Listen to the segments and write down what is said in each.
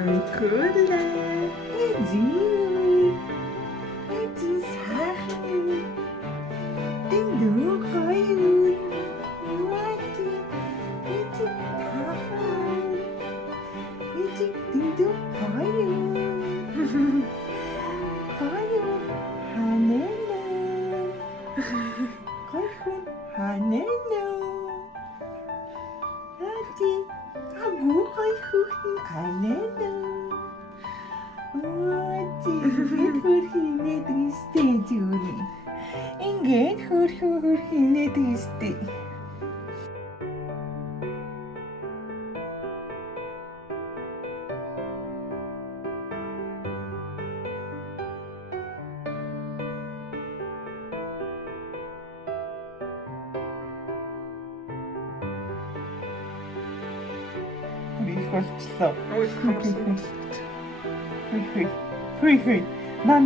Ancora, Edinho, Sarro, Tendo, Royun, Mati, Eti, Tahon, Eti, Tendo, Royun, Royun, Haneno, Royun, Haneno, Ati, Agu, Royun, Haneno. Хөрхийнэ дээстэй зүгээр. Ингээд хөрхийнэ дээстэй. Би хөрчлөө. Хүй. На.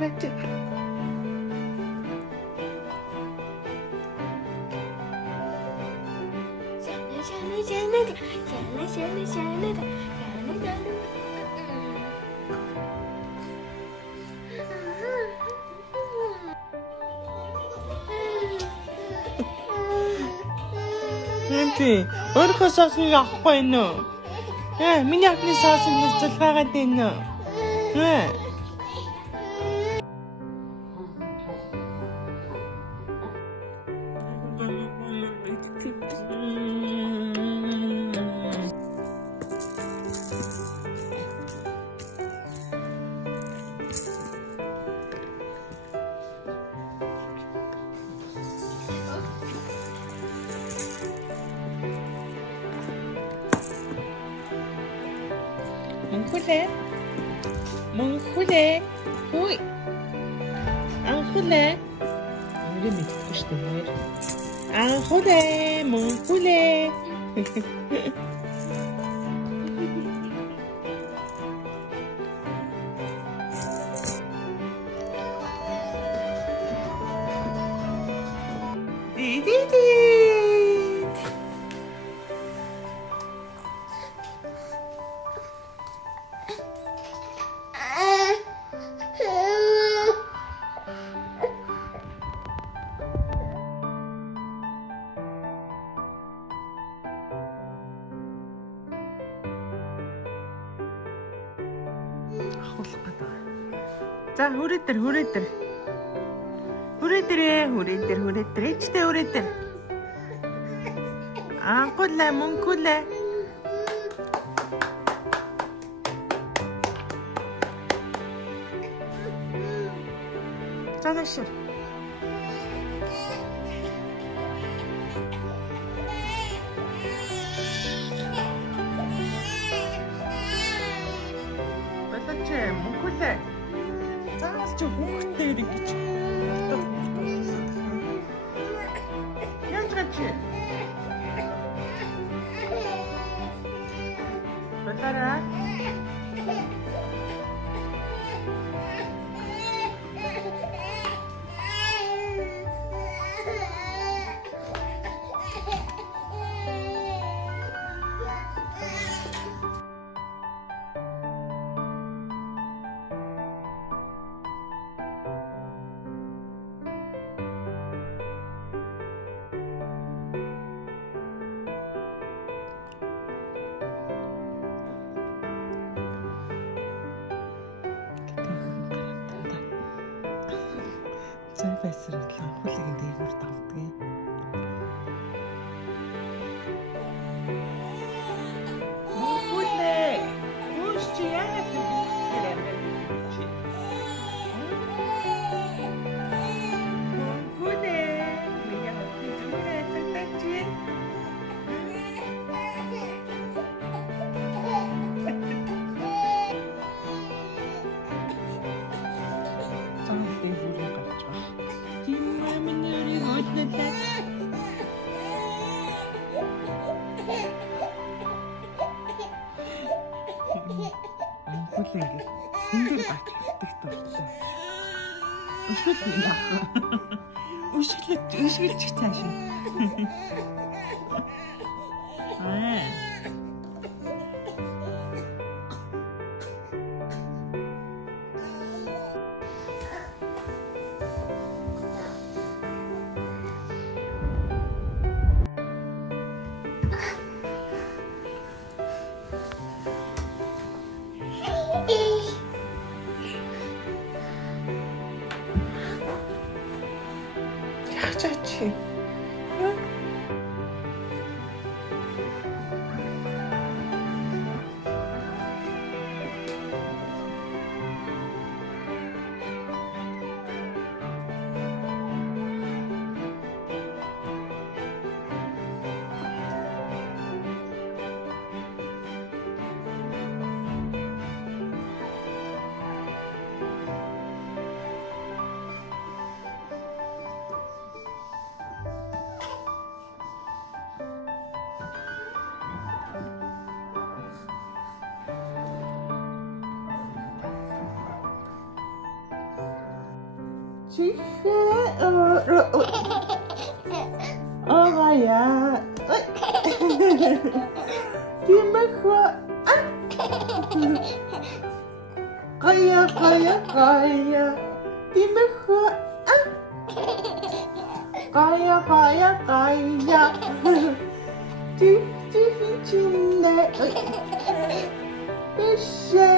Watch. Энти, өөрөө сосыг авахгүй нэ. Миний ахны сосыг нэцэлгээгээд байна. Мунхуле. Ой. Анхуле. Ури мэдчихэж штэ нэр. Анхуле, мунхуле. За хүрээдэр. Ичтэй хүрээдэр. Анхуле, мунхуле. За наашир. Болооч мөнхөлөө. Заавал ч хүүхдтэй ингэж. Яаж гачи? Болоорой. Зай байсрал анхуулагын дээгүүр давдгийг. Мөнхөлөө. Үуш чи яагаад тэр чи? Мөнхөлөө. Миний хатны зүрээ сэтгчи. Мөнхөлөө ингээд батдаг тохтой. Өшгөл яах вэ? Өшгөлч цааш. Чачи. Огая. Тимэхо. Гая. Тимэхо. Гая. Чинне. Ише.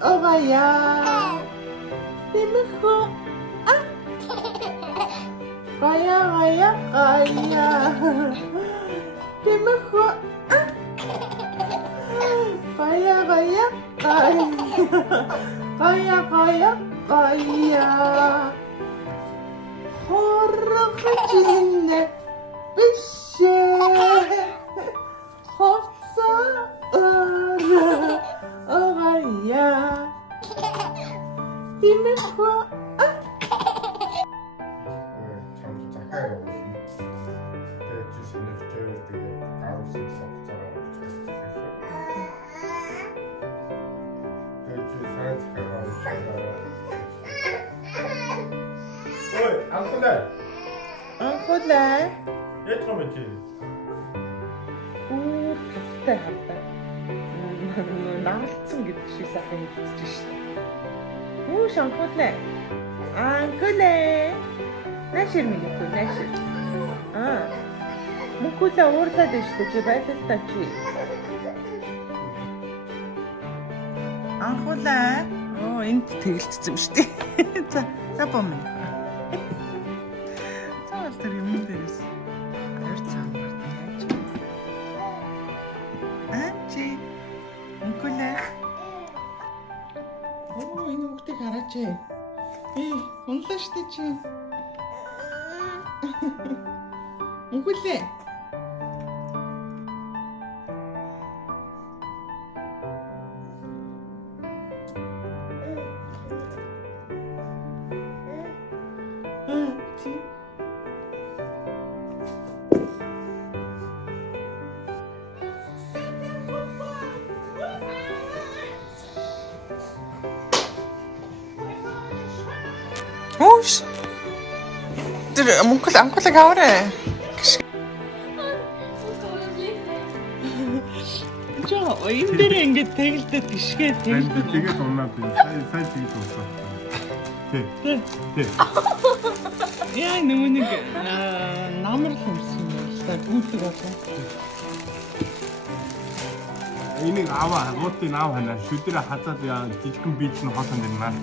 Огая. Тимэхо. Гая. Тимэхо. Гая. Хорхочинне. Бише. Хоца. Огая. Тимэхо. Ой, анхулаа. Яаж юм бэ чи? Тавтай хатаа. Наалцсан гэдэг шиг сайхан хэлчихэж шээ. Анхулаа. Наашир минийхүү, наашир. Мөнхөлөө уурлаад байна шүү дээ. Чи байлаа чи. Анхулаа. Энд тэгэлцсэн юм шүү дээ. За бом минь. Цаавал тэр юм дээрээс. Хоёр цаав мартаа яаж. Чи мөнхөлөө. чи. Унлаа штэ чи. Үгүлээ. Ти. Ош. Тэр Монгол анхуулаг аваарай. Жоо, энэ дээр ингэж тэгэлдэж гიშгээ тэгэлдэж. Тэгээд унаад байна. Сайн тэгээд унаа. Тий. Яа нэг намрал юмсан юм л та гүйлэг болоо. Энийг аваа, гутыг аав ханаа. Шүдэрэ хазаад жижигхэн биеч нь хоолсон дээр маань.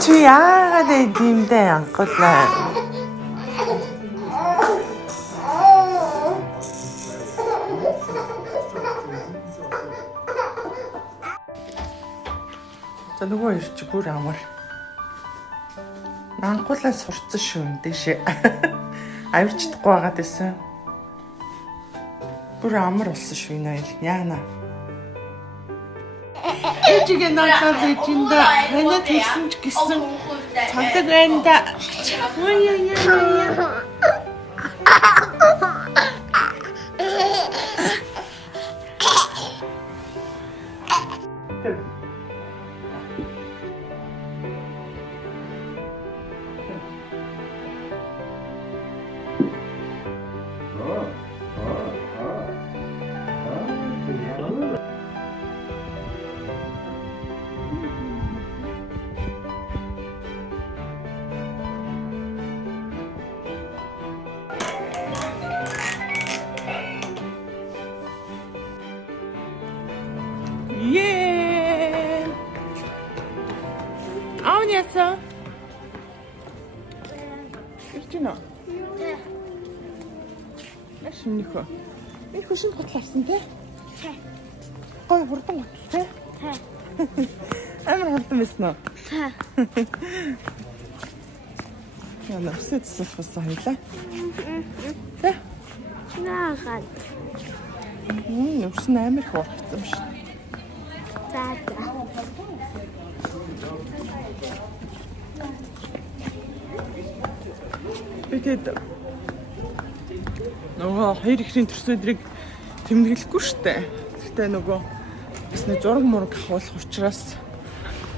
Чи яагаад иймдээ анхуулаа? За нөгөө ирч бүр амар. Анхуулаа сурцсан шүү дэшээ. Авирчдахгүй байгаад байсан. Бүр амар болсон шүү энэ ил. Яана. Эжигээ наасаа дэжиндэ ханаа төрсөн ч гэсэн цандаг байна да. Е! Аун ясаа? Ирчинэ. Ашимнихөө. Би хөшин готл авсан тий? Тий. Гой хурдан готл тий? Тий. Амар хурдан байсан уу? Тий. Яна өсөцсөс болсон хоёлаа. Тий? Наагаад. Өсөн амар их уртсан шүү. За. Битэд нөгөө хоёр ихрийн төрсөдрийг тэмдэглэхгүй штэ. Гэхдээ нөгөө бас нэг зураг мураг авах учраас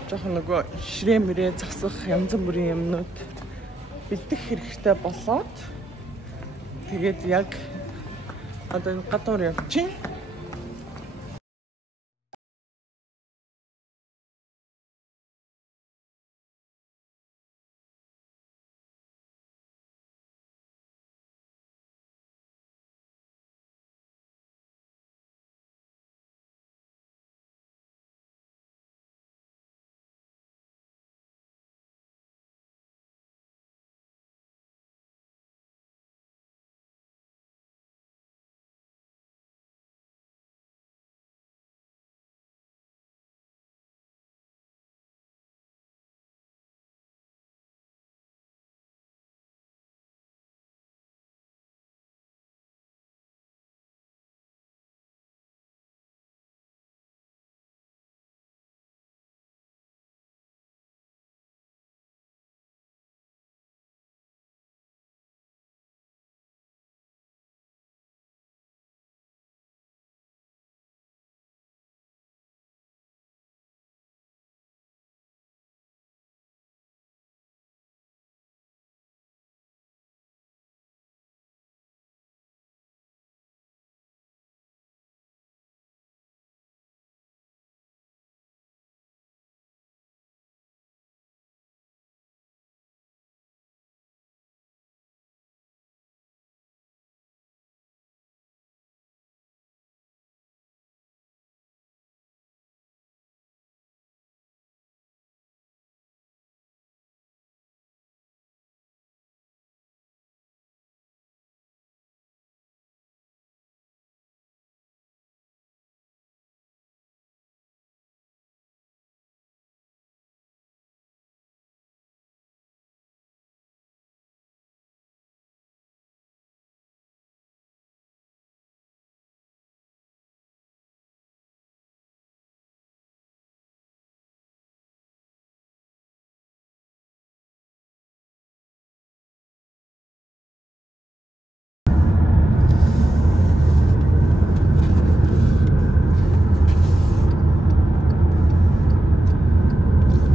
жоохон нөгөө ширээ мөрөө засах янз бүрийн юмнууд бэлдэх хэрэгтэй болоод тэгээд яг одоо энэ гадуур явчих.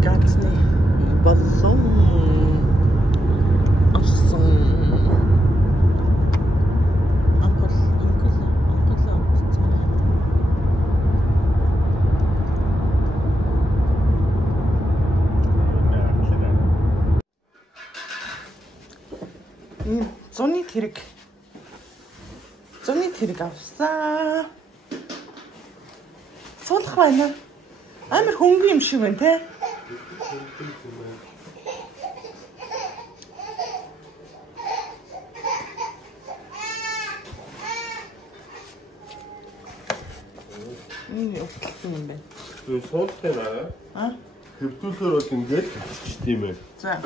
Ганцны баллон авсан. Зуны тэрэг авсан. Суулгах байна. Амар хөнгөн юм шиг байна те. Энэ өвчлөлтөн юм байна. Суулгах юм аа? Хэвтүүлээр бол ингээд тавьчих тийм ээ. За.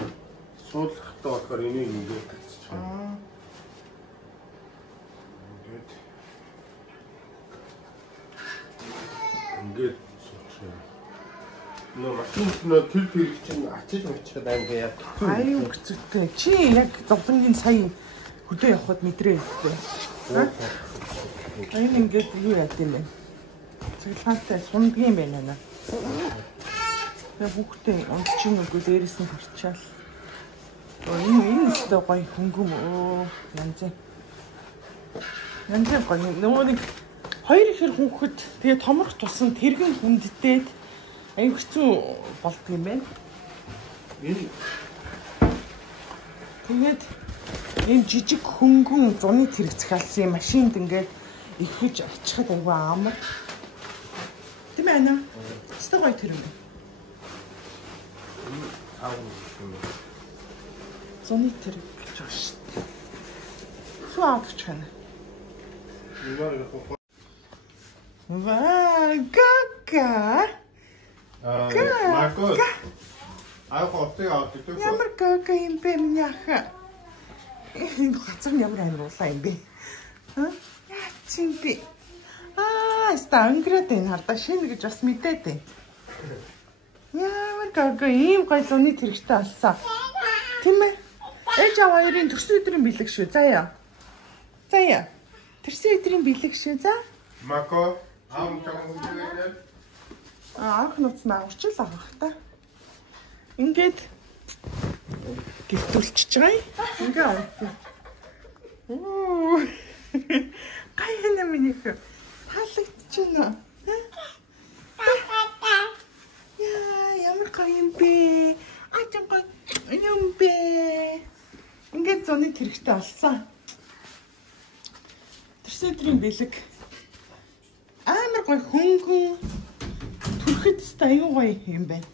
Суулгахтаа болохоор энийг ингээд тавьчих. Ингээд суулгах. Нөө машин тэр чинь ачиж мочход англи яа. Аюу хэцүүтэй. Чи яг зовлонгийн сая хөдөө явхад мэдрээ хэлээ. Энэ ингээд юу яа гэм бэ? Цэглэнтэй сундгийн байна наа. Хүүхдээ онцчин үгүй дээрээс нь харчаал. Энэ өстой гоё хөнгөм янз. Янз гоё. Нөгөө нэг хоёр ихэр хүүхэд тэгээ томрох тусан тэргэн хүнддээд аюу хэцүү болдго юм байна. Тэгээд энэ жижиг хөнгөн зуны тэрэг захиалсан машинд ингээд ихэж очихад аюу амар. Тийм ээ наа. Өстой гоё тэрэг. Зуны тэрэг гэж байна шүү дээ. Суу авч хана. Ваа, кака. Марко. Ямар кака юм бэ минийха. Энэ хацар ямар амруулаа юм бэ? Яа чинь би. Анграад энэ хардаа шинэ гэж бас мэдээд байна. Ямар кака ийм гой зуны тэрэгтэй алсан. Тийм ээ. Ээж аваа хоёрын төрсөн өдрийн бэлэг шүү. Заяа. Төрсөн өдрийн бэлэг шүү. За. Марко. Анх нууц нь авчил авах та. Ингээд гихтүүлчихэж байгаа юм. Ингээ. Гайхна минийх. Таалагдчихна. Ямар гоё юм бэ? Ачаа гоё юм бэ? Ингээд зуны тэрэгтэй алсан. Төрсөн өдрийн бэлэг амар гоё хөнгөн түрхэд аюу гоё юм байна.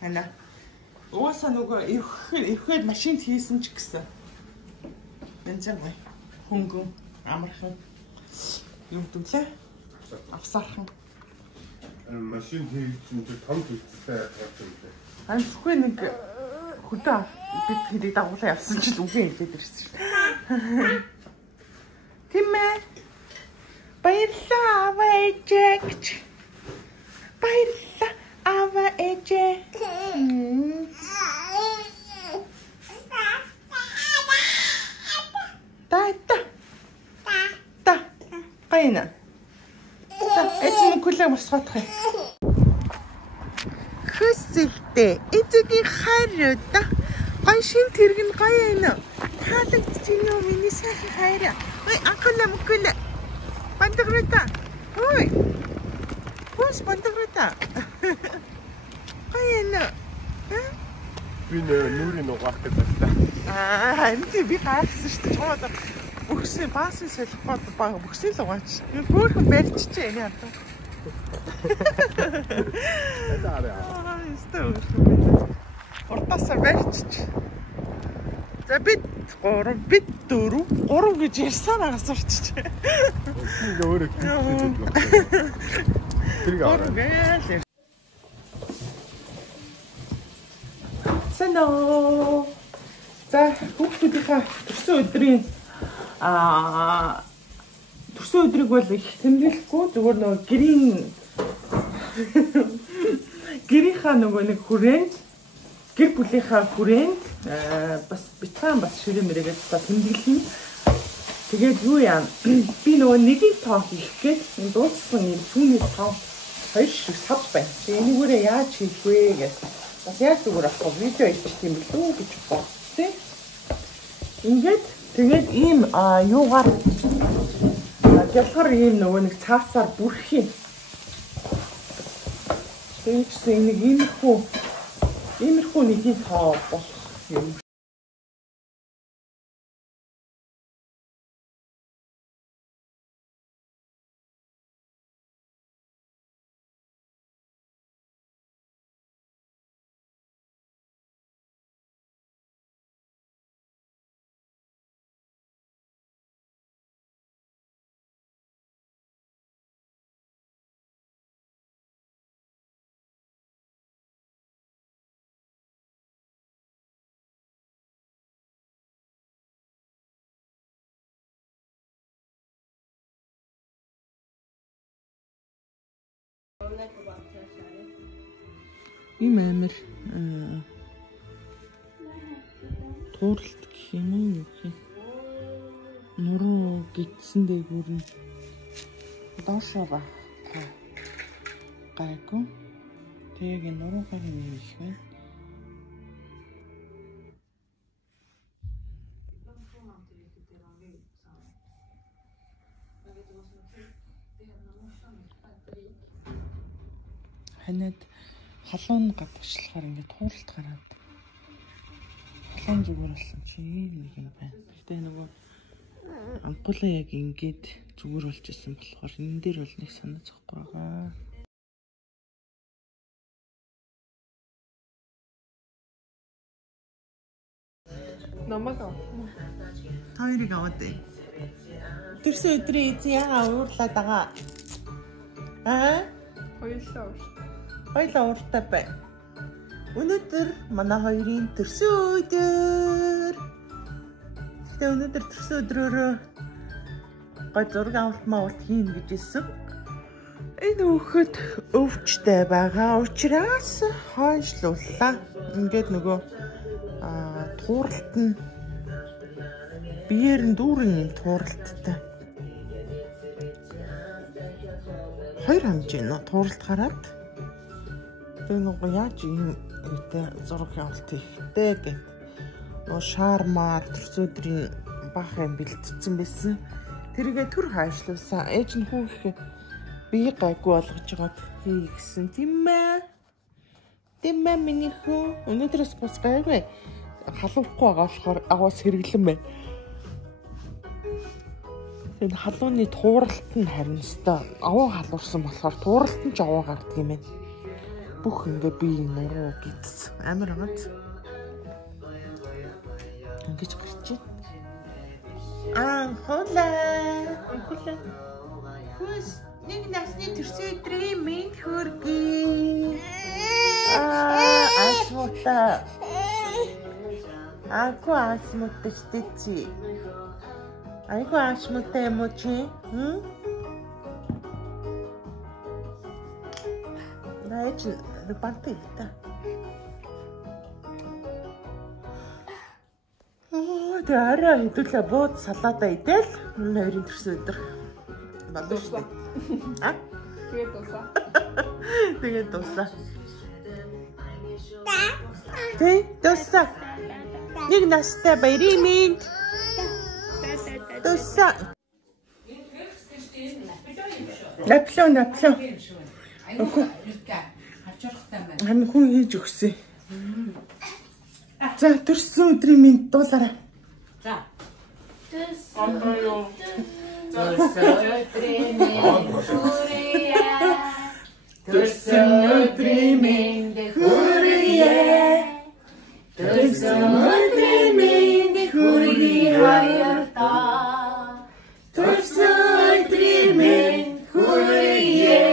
Хана. Уусаа нөгөө ирэхээр машинд хийсэн ч гэсэн. Бензин гоё. Хөнгөн амархан юм дүлээ. Авсархан. Машин хийсэн чинь том зүйлсээ гаргасан юм. Ань зөвхөн нэг хөдөө бид хэдий дагуулаа явсан ч л үгүй хэлээд ирсэн шүү. Тийм ээ. Баярлалаа аваа ээжээч. Баярлалаа аваа ээжээ. Та. Гайна. Эцэг мөглөө мосгоох юм. Хөсөлтэй. Эцэгийн хайрууд. Гай шин тэрэг нь гоё юм. Таалагдчихна юу миний сайхан хайраа. Ой, акула мөглөө. Бандаграта. Ой. Хөөс бандаграта. Гоё. Би нүрийн угаах гэдэг та. Энд би гайхсан шүү дээ. Чамд бүхсээ баасан солиход баг бүхсээ л угаач. Хөөхөн барьчихжээ энэ хатаа. Уртасаа барьчих. За бид 3 гэж ярьсан агаас орчих. Ингээ өөрөө тэрийг аваа. Сэно. За хүүхдүүдийнхээ төрсөн өдрийг бол их тэмдэглэхгүй зүгээр нөгөө гэрийнхаа нөгөө нэг хүрээнд гэр бүлийнхаа хүрээнд бас бицаан бас ширээ мэрээгээд та тэмдэглэн. Тэгээд юу яа би нөгөө нэгийг тоо хийх гээд энэ дууссан юм түүний тоо хоёр шиг сав байна. Энийгээрээ яаж хийх вэ гэж Бас яг зүгээр ахгүй видео хийх юм билүү гэж бод тий. Ингээд тэгээд ийм юугаар ялгар ийм нөгөө нэг цаасаар бүрэх юм. Тэгээд нэг иймэрхүү нэгийг тоо болох юм. Ийм амир тууралт гэх юм уу юу гэх юм. Нуруу гидсэн дээгүүр нь доошоо ба гайгүй. Тэгээ нуруугаар нь их байна. Ханад халуун гадагшлахаар ингээд тууралт гараад халуун зүгээр болсон чи нэг юм байна. Гэтэ нөгөө анхуулаа яг ингээд зүгээр болж исэн болохоор энэ дээр бол нэг санаа зовхгүй байгаа. Намаг аа. Тойрог аваад ээ. Тэрс өдрийн эзэн яга уурлаад байгаа. Хоёлаа ууртай бай. Өнөөдөр манай хоёрын төрсөн өдөр. Гэтэ өнөөдөр төрсөн өдрөөрөө гой зураг авалт хийн гэж хэлсэн. Энэ хүүхэд өвчтэй байгаа учраас хойшлууллаа. Ингээд нөгөө тууралт нь биеэр нь дүүрэн юм тууралттай. Хоёр хэмжээ тууралт гараад тэгээ нөгөө яаж юм үүтэй зураг явуулт хийхтэй гэх нөгөө шармаар төрсөн өдрийн бах юм бэлтцсэн байсан. Тэргээ түр хаашлуулсан. Ээж нь хүүх бие гайгүй болгож байгаад хий гэсэн тийм ээ. Тийм ээ миний хүү. Өнөөдрөөс бас гайгүй халуухгүй байгаа болохоор агаас хэрэглэн байна. Энэ халууны тууралт нь харин өстой аваа халуурсан болохоор тууралт нь ч аваа гардаг юм байна. Бүх ингээ би нуруу гидс амар агад. Ингэж гарч байна. Анхуулаа. Хүс нэг насны төрсөн өдрийн мэд хүргэе. Асмута. Аку асмута штичи. Айку асмута эмочи. Наич репартита. Тэрэ хэдүүлээ бууд салаада идэл хоёрын төрсөн өдөр болов шүү дээ. Тэгээд дуусаа. Тэ дуусаа. Нэг настай баярын мэнд. Дуусаа. Напло. Хань хүн хийж өгсөн. За төрсөн өдрийн мэнд дуулаарай. За. Амбаё. Төрсөн өдрийн мэнд хүргэе. Төрсөн өдрийн мэнд хүргэе хоёртаа. Төрсөн өдрийн мэнд хүргэе.